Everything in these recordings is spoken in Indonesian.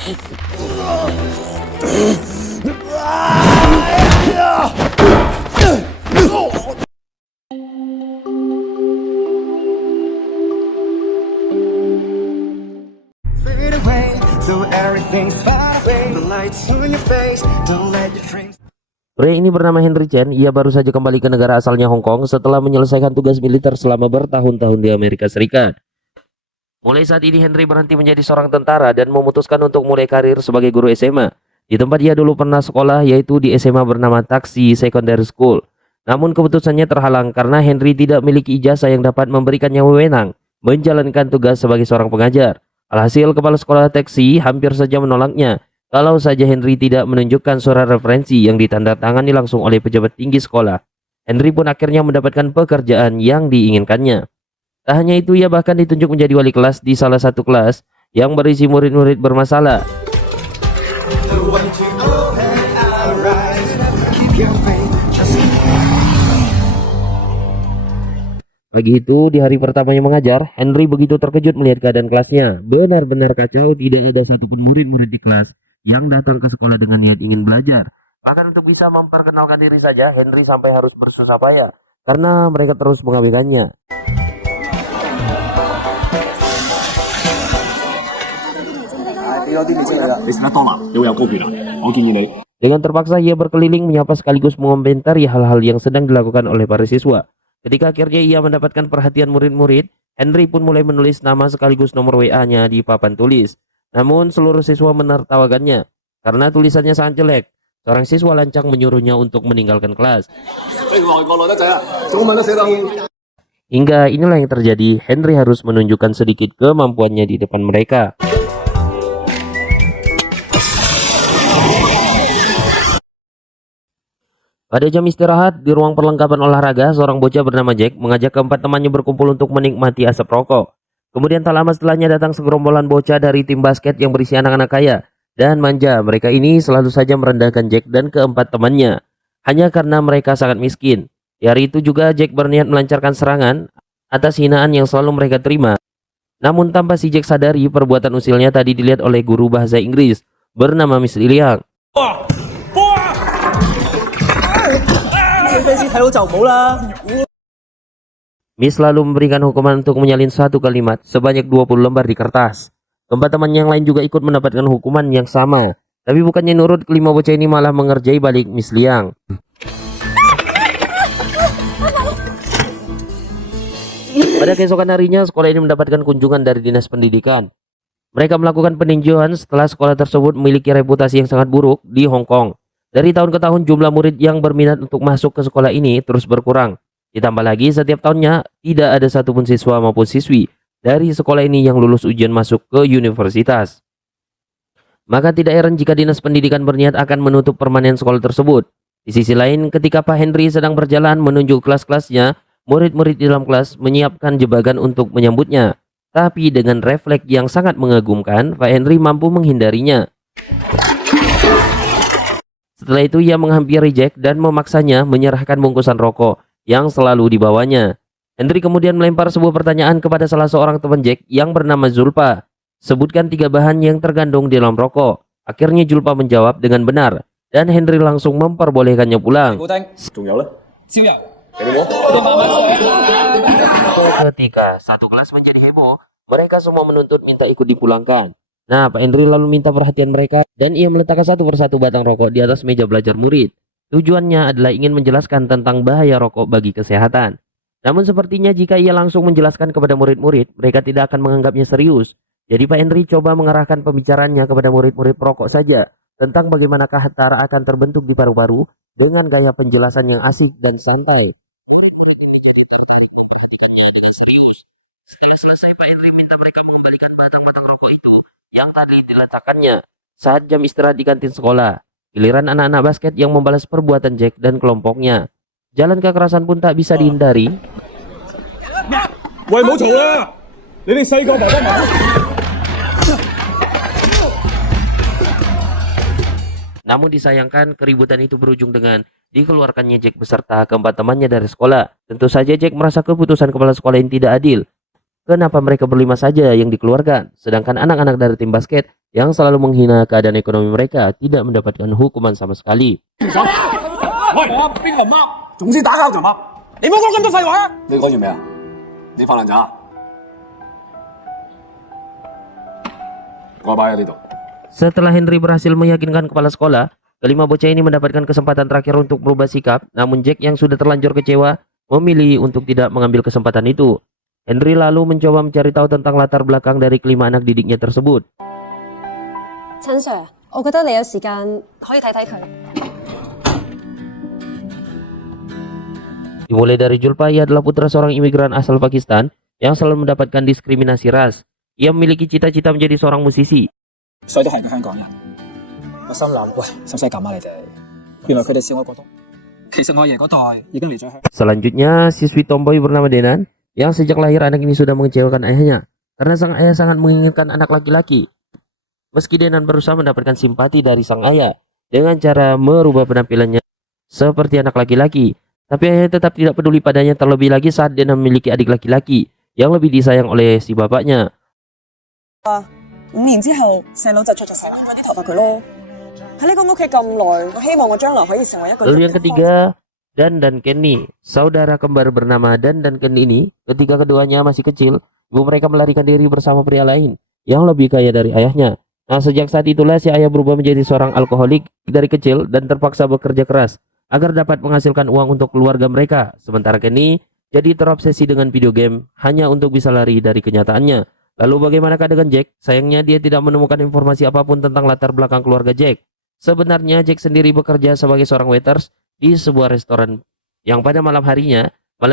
Fade away, so everything's far away. The lights on your face, don't let your dreams. Pria ini bernama Henry Chen. Ia baru saja kembali ke negara asalnya Hong Kong setelah menyelesaikan tugas militer selama bertahun-tahun di Amerika Serikat. Mulai saat ini Henry berhenti menjadi seorang tentara dan memutuskan untuk mulai karir sebagai guru SMA. Di tempat ia dulu pernah sekolah, yaitu di SMA bernama Taxi Secondary School. Namun keputusannya terhalang karena Henry tidak memiliki ijazah yang dapat memberikannya wewenang menjalankan tugas sebagai seorang pengajar. Alhasil kepala sekolah Taxi hampir saja menolaknya kalau saja Henry tidak menunjukkan surat referensi yang ditandatangani langsung oleh pejabat tinggi sekolah. Henry pun akhirnya mendapatkan pekerjaan yang diinginkannya. Tak hanya itu, ia bahkan ditunjuk menjadi wali kelas di salah satu kelas yang berisi murid-murid bermasalah. Pagi itu, di hari pertamanya mengajar, Henry begitu terkejut melihat keadaan kelasnya. Benar-benar kacau, tidak ada satupun murid-murid di kelas yang datang ke sekolah dengan niat ingin belajar. Bahkan untuk bisa memperkenalkan diri saja, Henry sampai harus bersusah payah karena mereka terus mengabaikannya. Dengan terpaksa ia berkeliling menyapa sekaligus mengomentari hal-hal yang sedang dilakukan oleh para siswa. Ketika akhirnya ia mendapatkan perhatian murid-murid, Henry pun mulai menulis nama sekaligus nomor WA-nya di papan tulis. Namun seluruh siswa menertawakannya karena tulisannya sangat jelek. Seorang siswa lancang menyuruhnya untuk meninggalkan kelas. Hingga inilah yang terjadi, Henry harus menunjukkan sedikit kemampuannya di depan mereka. Pada jam istirahat di ruang perlengkapan olahraga, seorang bocah bernama Jack mengajak keempat temannya berkumpul untuk menikmati asap rokok. Kemudian tak lama setelahnya datang segerombolan bocah dari tim basket yang berisi anak-anak kaya dan manja. Mereka ini selalu saja merendahkan Jack dan keempat temannya hanya karena mereka sangat miskin. Di hari itu juga Jack berniat melancarkan serangan atas hinaan yang selalu mereka terima. Namun tanpa si Jack sadari, perbuatan usilnya tadi dilihat oleh guru bahasa Inggris bernama Miss Liang. Miss lalu memberikan hukuman untuk menyalin satu kalimat sebanyak 20 lembar di kertas. Keempat teman yang lain juga ikut mendapatkan hukuman yang sama. Tapi bukannya nurut, kelima bocah ini malah mengerjai balik Miss Liang. Pada keesokan harinya, sekolah ini mendapatkan kunjungan dari Dinas Pendidikan. Mereka melakukan peninjauan setelah sekolah tersebut memiliki reputasi yang sangat buruk di Hong Kong. Dari tahun ke tahun jumlah murid yang berminat untuk masuk ke sekolah ini terus berkurang. Ditambah lagi setiap tahunnya tidak ada satupun siswa maupun siswi dari sekolah ini yang lulus ujian masuk ke universitas. Maka tidak heran jika Dinas Pendidikan berniat akan menutup permanen sekolah tersebut. Di sisi lain, ketika Pak Henry sedang berjalan menuju kelas-kelasnya, murid-murid di dalam kelas menyiapkan jebakan untuk menyambutnya. Tapi dengan refleks yang sangat mengagumkan, Pak Henry mampu menghindarinya. Setelah itu ia menghampiri Jack dan memaksanya menyerahkan bungkusan rokok yang selalu dibawanya. Henry kemudian melempar sebuah pertanyaan kepada salah seorang teman Jack yang bernama Zulpa. Sebutkan 3 bahan yang tergandung di dalam rokok. Akhirnya Zulpa menjawab dengan benar dan Henry langsung memperbolehkannya pulang. Ketika satu kelas menjadi heboh, mereka semua menuntut minta ikut dipulangkan. Nah, Pak Henry lalu minta perhatian mereka dan ia meletakkan satu persatu batang rokok di atas meja belajar murid. Tujuannya adalah ingin menjelaskan tentang bahaya rokok bagi kesehatan. Namun sepertinya jika ia langsung menjelaskan kepada murid-murid, mereka tidak akan menganggapnya serius. Jadi Pak Henry coba mengarahkan pembicaraannya kepada murid-murid perokok saja tentang bagaimanakah tara akan terbentuk di paru-paru dengan gaya penjelasan yang asik dan santai. Setelah selesai, Pak Henry minta mereka mengembalikan batang-batang rokok itu yang tadi diletakkannya saat jam istirahat di kantin sekolah. Giliran anak-anak basket yang membalas perbuatan Jack dan kelompoknya. Jalan kekerasan pun tak bisa dihindari. Namun disayangkan keributan itu berujung dengan dikeluarkannya Jack beserta keempat temannya dari sekolah. Tentu saja Jack merasa keputusan kepala sekolah ini tidak adil. Kenapa mereka berlima saja yang dikeluarkan, sedangkan anak-anak dari tim basket yang selalu menghina keadaan ekonomi mereka tidak mendapatkan hukuman sama sekali. 喂，我邊個貓？總之打交就貓。你冇講咁多廢話啊！你講完未啊？你發爛渣？我擺喺呢度。 Setelah Henry berhasil meyakinkan kepala sekolah, kelima bocah ini mendapatkan kesempatan terakhir untuk berubah sikap, namun Jack yang sudah terlanjur kecewa memilih untuk tidak mengambil kesempatan itu. Henry lalu mencoba mencari tahu tentang latar belakang dari kelima anak didiknya tersebut. 陳 Sir，我覺得你有時間可以睇睇佢。 Dimulai dari Julpa, ia adalah putra seorang imigran asal Pakistan yang selalu mendapatkan diskriminasi ras. Ia memiliki cita-cita menjadi seorang musisi. 所以都係個香港人。我心諗，喂，使唔使咁啊？你哋原來佢哋笑我過冬。其實我爺嗰代已經嚟咗香。 Selanjutnya, siswi tomboy bernama Denan yang sejak lahir anak ini sudah mengecewakan ayahnya karena sang ayah sangat menginginkan anak laki-laki. Meski Denan berusaha mendapatkan simpati dari sang ayah dengan cara merubah penampilannya seperti anak laki-laki, tapi ayahnya tetap tidak peduli padanya, terlebih lagi saat Denan memiliki adik laki-laki yang lebih disayang oleh si bapaknya. 5年之後，細佬就着成翻啲頭髮佢咯。喺呢個屋企咁耐，我希望我將來可以成為一個。 Lalu yang ketiga, Dan dan Kenny, saudara kembar bernama Dan dan Kenny ini, ketika keduanya masih kecil, ibu mereka melarikan diri bersama pria lain yang lebih kaya dari ayahnya. Nah, sejak saat itulah si ayah berubah menjadi seorang alkoholik dari kecil dan terpaksa bekerja keras agar dapat menghasilkan uang untuk keluarga mereka. Sementara Kenny jadi terobsesi dengan video game hanya untuk bisa lari dari kenyataannya. Lalu bagaimanakah dengan Jack? Sayangnya dia tidak menemukan informasi apapun tentang latar belakang keluarga Jack. Sebenarnya Jack sendiri bekerja sebagai seorang waiters di sebuah restoran yang pada malam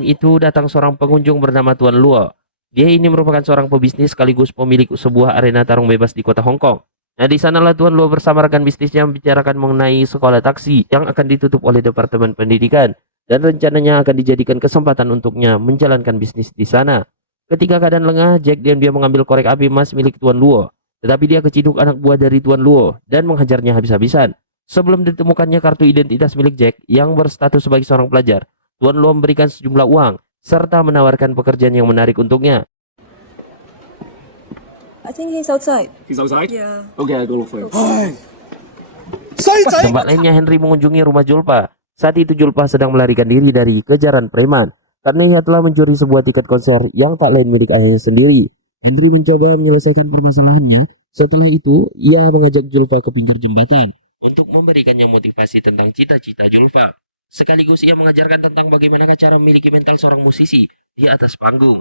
itu datang seorang pengunjung bernama Tuan Luo. Dia ini merupakan seorang pebisnis sekaligus pemilik sebuah arena tarung bebas di kota Hong Kong. Nah, di sanalah Tuan Luo bersama rekan bisnisnya membicarakan mengenai sekolah taksi yang akan ditutup oleh Departemen Pendidikan dan rencananya akan dijadikan kesempatan untuknya menjalankan bisnis di sana. Ketika keadaan lengah, Jack diam-diam mengambil korek api emas milik Tuan Luo. Tetapi dia keciduk anak buah dari Tuan Luo dan menghajarnya habis-habisan. Sebelum ditemukannya kartu identitas milik Jack yang berstatus sebagai seorang pelajar, Tuan Luo memberikan sejumlah uang serta menawarkan pekerjaan yang menarik untuknya. I think he's outside. He's outside. Yeah. Okay, I go look for him. Tempat lainnya, Henry mengunjungi rumah Julpa. Saat itu Julpa sedang melarikan diri dari kejaran preman karena ia telah mencuri sebuah tiket konser yang tak lain milik ayahnya sendiri. Henry mencoba menyelesaikan permasalahannya. Setelah itu, ia mengajak Julpa ke pinggir jembatan untuk memberikannya motivasi tentang cita-cita Julpa. Sekaligus ia mengajarkan tentang bagaimana cara memiliki mental seorang musisi di atas panggung.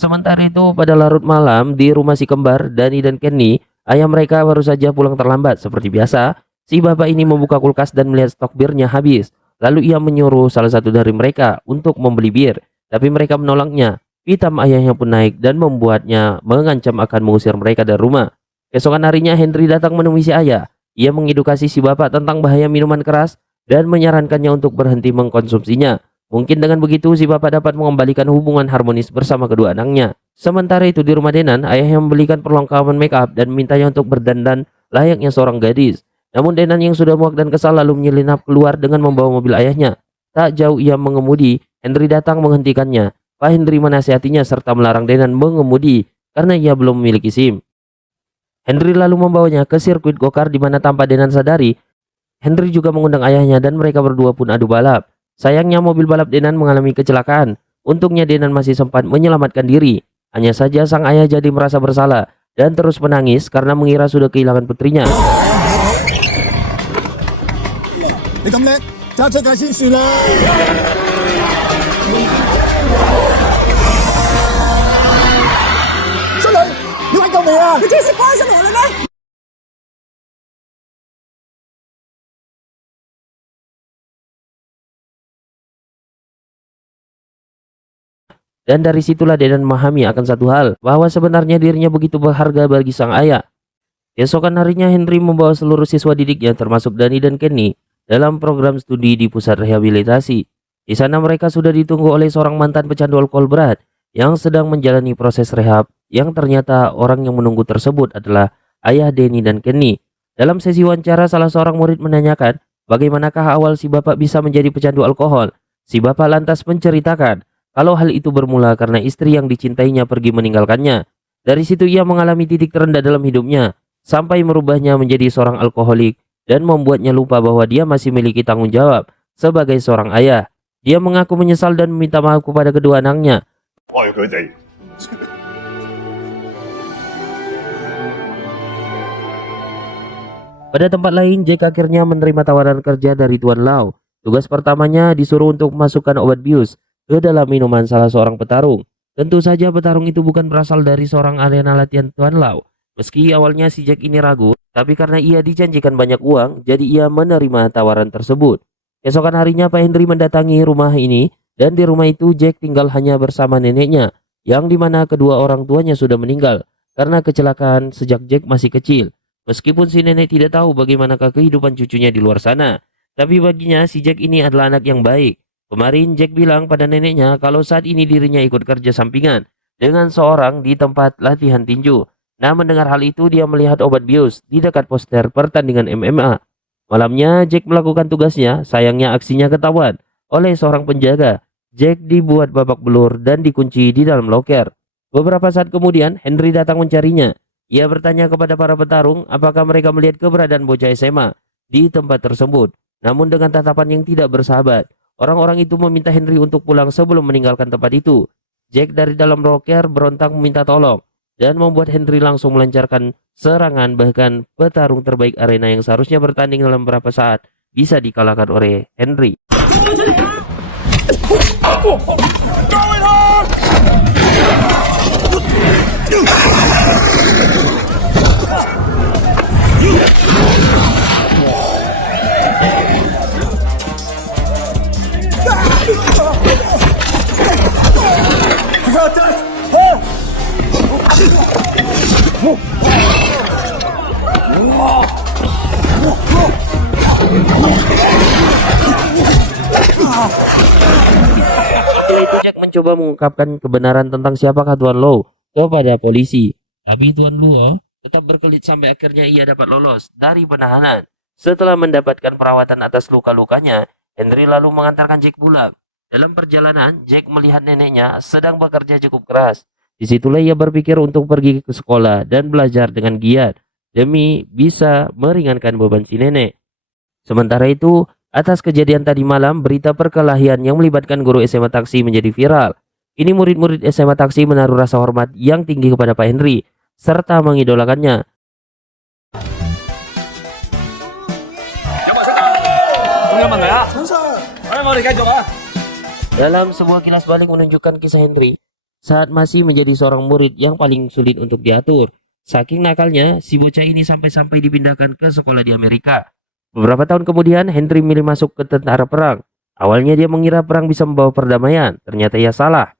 Sementara itu, pada larut malam di rumah si kembar, Danny dan Kenny, ayah mereka baru saja pulang terlambat. Seperti biasa, si bapak ini membuka kulkas dan melihat stok birnya habis. Lalu ia menyuruh salah satu dari mereka untuk membeli bir, tapi mereka menolaknya. Pitam ayahnya pun naik dan membuatnya mengancam akan mengusir mereka dari rumah. Keesokan harinya Henry datang menemui si ayah. Ia mengedukasi si bapak tentang bahaya minuman keras dan menyarankannya untuk berhenti mengkonsumsinya. Mungkin dengan begitu si bapak dapat mengembalikan hubungan harmonis bersama kedua anaknya. Sementara itu di rumah Denan, ayahnya membelikan perlengkapan make up dan memintanya untuk berdandan layaknya seorang gadis. Namun Denan yang sudah muak dan kesal lalu menyelinap keluar dengan membawa mobil ayahnya. Tak jauh ia mengemudi, Henry datang menghentikannya. Pak Henry menasihatinya serta melarang Denan mengemudi karena ia belum memiliki SIM. Henry lalu membawanya ke sirkuit go-kart di mana tanpa Denan sadari, Henry juga mengundang ayahnya dan mereka berdua pun adu balap. Sayangnya mobil balap Denan mengalami kecelakaan. Untungnya Denan masih sempat menyelamatkan diri. Hanya saja sang ayah jadi merasa bersalah dan terus menangis karena mengira sudah kehilangan putrinya. 你咁叻，揸出界先算啦。出嚟，你玩夠未啊？你真係識關心我啦咩？ Dan dari situlah Denan memahami akan satu hal, bahwa sebenarnya dirinya begitu berharga bagi sang ayah. Keesokan harinya Henry membawa seluruh siswa didiknya termasuk Danny dan Kenny dalam program studi di pusat rehabilitasi. Di sana mereka sudah ditunggu oleh seorang mantan pecandu alkohol berat yang sedang menjalani proses rehab, yang ternyata orang yang menunggu tersebut adalah ayah Danny dan Kenny. Dalam sesi wawancara, salah seorang murid menanyakan bagaimanakah awal si bapak bisa menjadi pecandu alkohol. Si bapak lantas menceritakan kalau hal itu bermula karena istri yang dicintainya pergi meninggalkannya. Dari situ ia mengalami titik terendah dalam hidupnya, sampai merubahnya menjadi seorang alkoholik dan membuatnya lupa bahwa dia masih memiliki tanggung jawab sebagai seorang ayah. Dia mengaku menyesal dan meminta maaf kepada kedua anaknya. Pada tempat lain, Jack akhirnya menerima tawaran kerja dari Tuan Lau. Tugas pertamanya disuruh untuk memasukkan obat bius ke dalam minuman salah seorang petarung. Tentu saja petarung itu bukan berasal dari seorang arena latihan Tuan Lau. Meski awalnya si Jack ini ragu, tapi karena ia dijanjikan banyak uang, jadi ia menerima tawaran tersebut. Keesokan harinya Pak Henry mendatangi rumah ini, dan di rumah itu Jack tinggal hanya bersama neneknya, yang dimana kedua orang tuanya sudah meninggal karena kecelakaan sejak Jack masih kecil. Meskipun si nenek tidak tahu bagaimanakah kehidupan cucunya di luar sana, tapi baginya si Jack ini adalah anak yang baik. Kemarin Jack bilang pada neneknya kalau saat ini dirinya ikut kerja sampingan dengan seorang di tempat latihan tinju. Nah, mendengar hal itu dia melihat obat bius di dekat poster pertandingan MMA. Malamnya Jack melakukan tugasnya, sayangnya aksinya ketahuan oleh seorang penjaga. Jack dibuat babak belur dan dikunci di dalam loker. Beberapa saat kemudian Henry datang mencarinya. Ia bertanya kepada para petarung apakah mereka melihat keberadaan bocah SMA di tempat tersebut. Namun dengan tatapan yang tidak bersahabat, orang-orang itu meminta Henry untuk pulang sebelum meninggalkan tempat itu. Jack dari dalam loker berontak meminta tolong dan membuat Henry langsung melancarkan serangan, bahkan petarung terbaik arena yang seharusnya bertanding dalam beberapa saat bisa dikalahkan oleh Henry. Setelah itu Jack mencoba mengungkapkan kebenaran tentang siapakah Tuan Lau kepada polisi. Tapi Tuan Luo tetap berkelit sampai akhirnya ia dapat lolos dari penahanan. Setelah mendapatkan perawatan atas luka-lukanya, Henry lalu mengantarkan Jack pulang. Dalam perjalanan, Jack melihat neneknya sedang bekerja cukup keras. Disitulah ia berpikir untuk pergi ke sekolah dan belajar dengan giat demi bisa meringankan beban si nenek. Sementara itu, atas kejadian tadi malam, berita perkelahian yang melibatkan guru SMA taksi menjadi viral. Ini murid-murid SMA taksi menaruh rasa hormat yang tinggi kepada Pak Henry, serta mengidolakannya. Dalam sebuah kilas balik menunjukkan kisah Henry saat masih menjadi seorang murid yang paling sulit untuk diatur. Saking nakalnya, si bocah ini sampai-sampai dipindahkan ke sekolah di Amerika. Beberapa tahun kemudian, Henry milih masuk ke tentara perang. Awalnya dia mengira perang bisa membawa perdamaian, ternyata ia salah.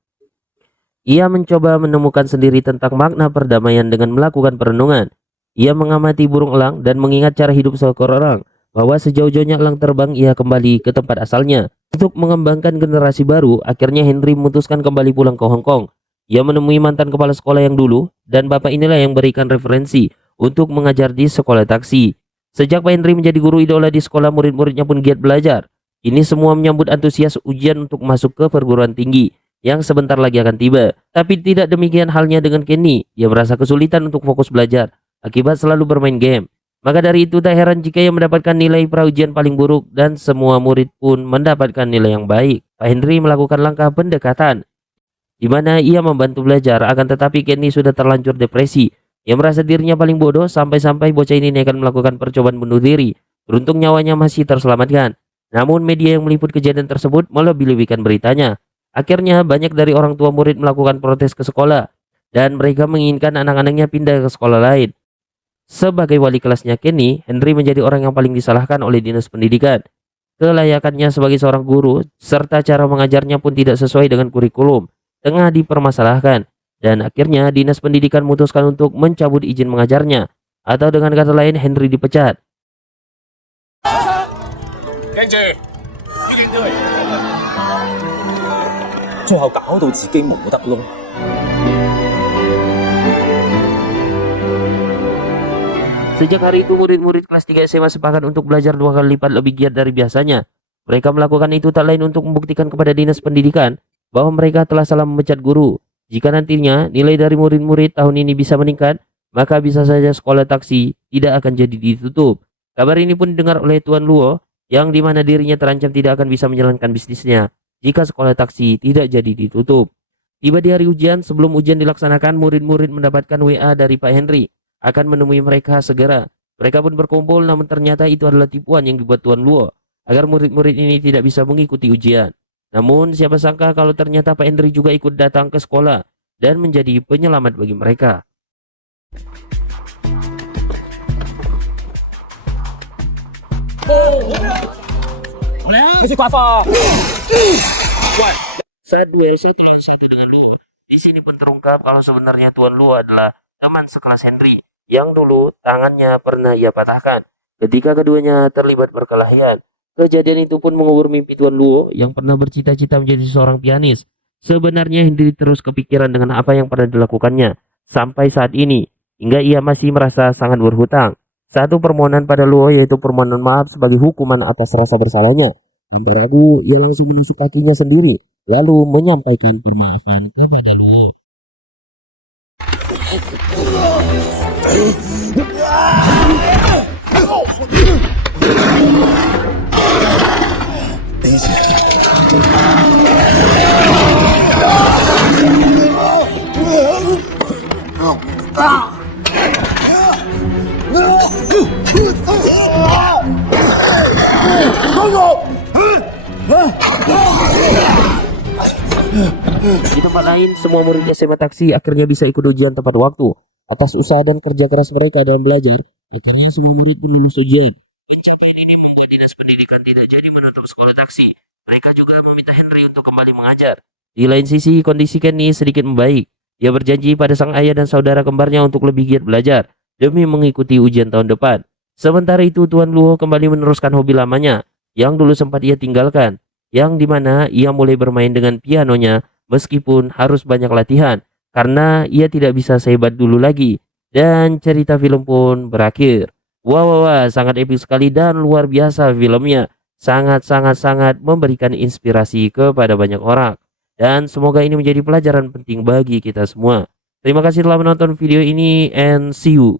Ia mencoba menemukan sendiri tentang makna perdamaian dengan melakukan perenungan. Ia mengamati burung elang dan mengingat cara hidup seorang, bahwa sejauh-jauhnya elang terbang ia kembali ke tempat asalnya. Untuk mengembangkan generasi baru, akhirnya Henry memutuskan kembali pulang ke Hong Kong. Ia menemui mantan kepala sekolah yang dulu, dan bapak inilah yang berikan referensi untuk mengajar di sekolah taksi. Sejak Pak Henry menjadi guru idola di sekolah, murid-muridnya pun giat belajar. Ini semua menyambut antusias ujian untuk masuk ke perguruan tinggi yang sebentar lagi akan tiba. Tapi tidak demikian halnya dengan Kenny. Dia merasa kesulitan untuk fokus belajar akibat selalu bermain game. Maka dari itu tak heran jika ia mendapatkan nilai praujian paling buruk dan semua murid pun mendapatkan nilai yang baik. Pak Henry melakukan langkah pendekatan di mana ia membantu belajar, akan tetapi Kenny sudah terlanjur depresi. Ia merasa dirinya paling bodoh sampai-sampai bocah ini nekat melakukan percobaan bunuh diri. Beruntung nyawanya masih terselamatkan. Namun media yang meliput kejadian tersebut melebih-lebihkan beritanya. Akhirnya banyak dari orang tua murid melakukan protes ke sekolah dan mereka menginginkan anak-anaknya pindah ke sekolah lain. Sebagai wali kelasnya Kenny, Henry menjadi orang yang paling disalahkan oleh dinas pendidikan. Kelayakannya sebagai seorang guru serta cara mengajarnya pun tidak sesuai dengan kurikulum tengah dipermasalahkan. Dan akhirnya dinas pendidikan memutuskan untuk mencabut izin mengajarnya. Atau dengan kata lain, Henry dipecat. Sejak hari itu murid-murid kelas 3 SMA sepakat untuk belajar 2 kali lipat lebih giat dari biasanya. Mereka melakukan itu tak lain untuk membuktikan kepada dinas pendidikan bahwa mereka telah salah memecat guru. Jika nantinya nilai dari murid-murid tahun ini bisa meningkat, maka bisa saja sekolah taksi tidak akan jadi ditutup. Kabar ini pun didengar oleh Tuan Luo, yang dimana dirinya terancam tidak akan bisa menjalankan bisnisnya jika sekolah taksi tidak jadi ditutup. Tiba di hari ujian, sebelum ujian dilaksanakan, murid-murid mendapatkan WA dari Pak Henry akan menemui mereka segera. Mereka pun berkumpul, namun ternyata itu adalah tipuan yang dibuat Tuan Luo agar murid-murid ini tidak bisa mengikuti ujian. Namun siapa sangka kalau ternyata Pak Henry juga ikut datang ke sekolah dan menjadi penyelamat bagi mereka. Saat duel satu lawan satu dengan Luo, di sini pun terungkap kalau sebenarnya Tuan Luo adalah teman sekelas Henry yang dulu tangannya pernah ia patahkan ketika keduanya terlibat perkelahian. Kejadian itu pun mengubur mimpi Tuan Luo yang pernah bercita-cita menjadi seorang pianis. Sebenarnya Henry terus kepikiran dengan apa yang pernah dilakukannya sampai saat ini, hingga ia masih merasa sangat berhutang. Satu permohonan pada Luo yaitu permohonan maaf sebagai hukuman atas rasa bersalahnya. Tanpa ragu, ia langsung menusuk kakinya sendiri, lalu menyampaikan permaafan kepada Luo. Di tempat lain, semua murid SMA Taksi akhirnya bisa ikut ujian tepat waktu. Atas usaha dan kerja keras mereka dalam belajar, akhirnya semua murid pun lulus ujian. Pencapaian ini membuat dinas pendidikan tidak jadi menutup sekolah taksi. Mereka juga meminta Henry untuk kembali mengajar. Di lain sisi, kondisi Kenny sedikit membaik. Dia berjanji pada sang ayah dan saudara kembarnya untuk lebih giat belajar demi mengikuti ujian tahun depan. Sementara itu, Tuan Luo kembali meneruskan hobi lamanya yang dulu sempat ia tinggalkan, yang dimana ia mulai bermain dengan pianonya meskipun harus banyak latihan karena ia tidak bisa sehebat dulu lagi. Dan cerita film pun berakhir. Wah, sangat epik sekali dan luar biasa filmnya. Sangat memberikan inspirasi kepada banyak orang. Dan semoga ini menjadi pelajaran penting bagi kita semua. Terima kasih telah menonton video ini and see you.